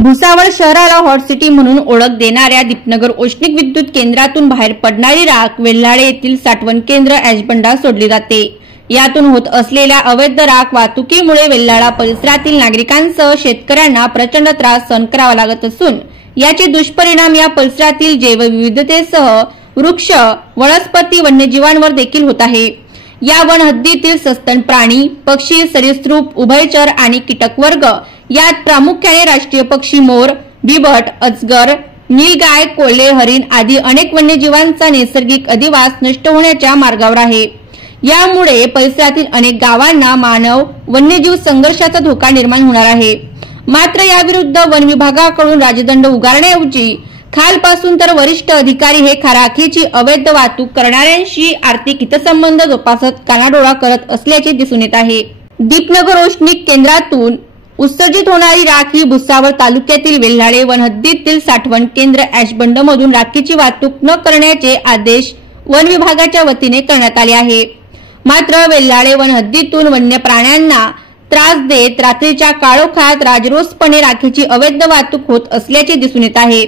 भुसावळ शहराला hot city म्हणून ओळख देणाऱ्या दीपनगर औष्णिक विद्युत केंद्रातून बाहेर पडणारी राख वेल्हाळे येथील साठवण केंद्र ॲशबंडात सोडली जाते। यातून होत असलेल्या अवैध राख वाहतुकीमुळे वेल्हाळा परिसरातील नागरिकांसह शेतकऱ्यांना प्रचंड त्रास सहन करावा लागत असून याचे दुष्परिणाम या परिसरातील जैवविविधतेसह वृक्ष, वनस्पती, वन्यजीवांवर देखील होत आहे। या वन हद्दीतील सस्तन प्राणी, पक्षी, सरीसृप, उभयचर आणि कीटक वर्ग यात प्रामुख्याने राष्ट्रीय पक्षी मोर, बिबट, अजगर, नीलगाय, कोल्हे, हरिण आदी अनेक वन्यजीवांचा नैसर्गिक अधिवास नष्ट होण्याच्या मार्गावर आहे। यामुळे परिसरातील अनेक गावांना मानव वन्यजीव संघर्षाचा धोका निर्माण होणार आहे। मात्र याविरुद्ध वन विभागाकडून राजदंड उगारण्याऐवजी खालपासून तर वरिष्ठ अधिकारी हे राखेची अवैध वाहतूक करणाऱ्यांशी आर्थिक हितसंबंध जोपासत कानाडोळा करत असल्याचे दिसून येत आहे। दीपनगर औष्णिक केंद्रातून उत्सर्जित होणारी राख ही भुसावळ तालुक्यातील वेल्हाळे वनहद्दीतील साठवण केंद्र ॲशबंड मधून राखेची वाहतूक न करण्याचे आदेश वन विभागाच्या वतीने करण्यात आले आहे। मात्र वेल्हाळे वनहद्दीतून वन्य प्राण्यांना त्रास देत रात्रीच्या काळोखात राजरोसपणे राखेची अवैध वाहतूक होत असल्याचे दिसून येत आहे।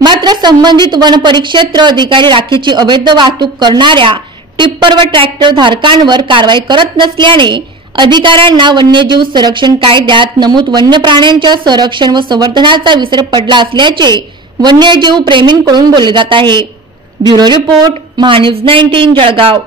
मात्र संबंधित वन परिक्षेत्र अधिकारी राखेची अवैध वाहतूक करणाऱ्या टिप्पर व ट्रॅक्टर धारकांवर कारवाई करत नसल्याने अधिकाऱ्यांना वन्यजीव संरक्षण कायद्यात नमूद वन्य प्राण्यांच्या संरक्षण व संवर्धनाचा विसर पडला असल्याचे वन्यजीव प्रेमींकडून बोलले जात आहे। Bureau report, Mahanews 19 Jalgaon.